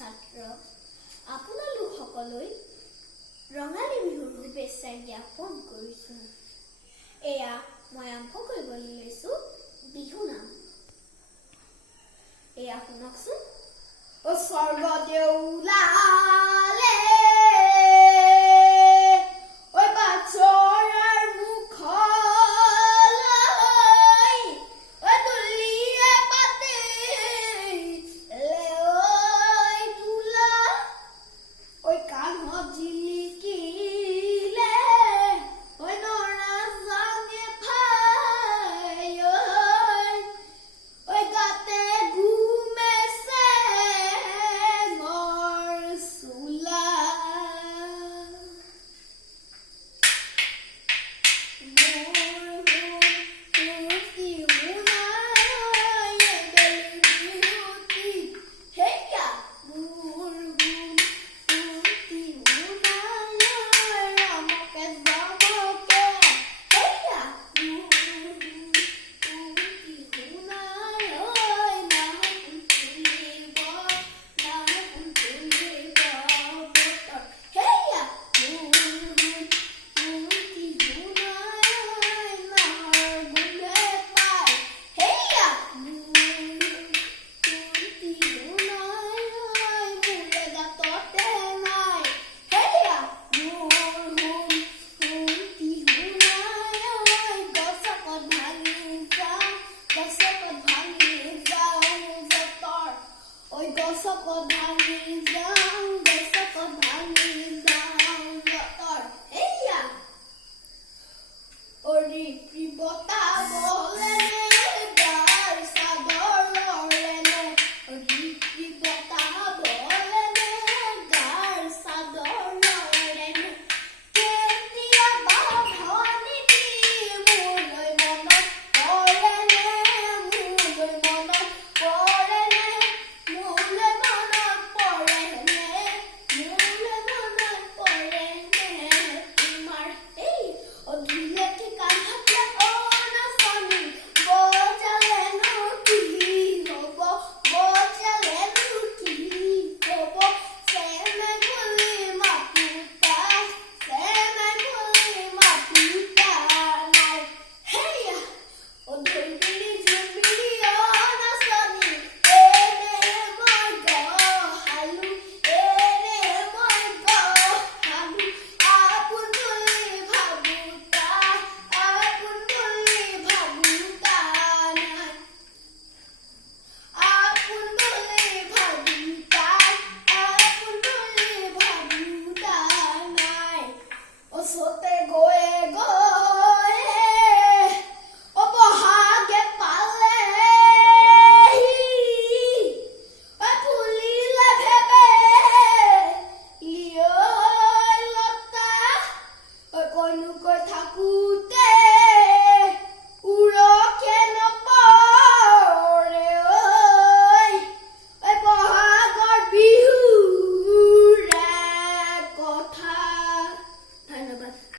ছাত্ৰ আপোনালোকসকলৈ ৰঙালী বিহুৰ শুভেচ্ছা জ্ঞাপন কৰিছোঁ। এয়া মই আৰম্ভ কৰিবলৈ লৈছোঁ বিহু নাম। এয়া শুনকচোন। অ স্বৰ্গদেউ ওলালে ঐ বাছৰাৰ মুখলৈ ঐ দুলিয়ে পাতিলে ঐ তোলা ঐ কাণত জিলিকিলে ঐ নৰা জাঙে ফাই ঐ গাতে ঘুমেছে মৰ চোলা গছক ভাঙি যাওঁ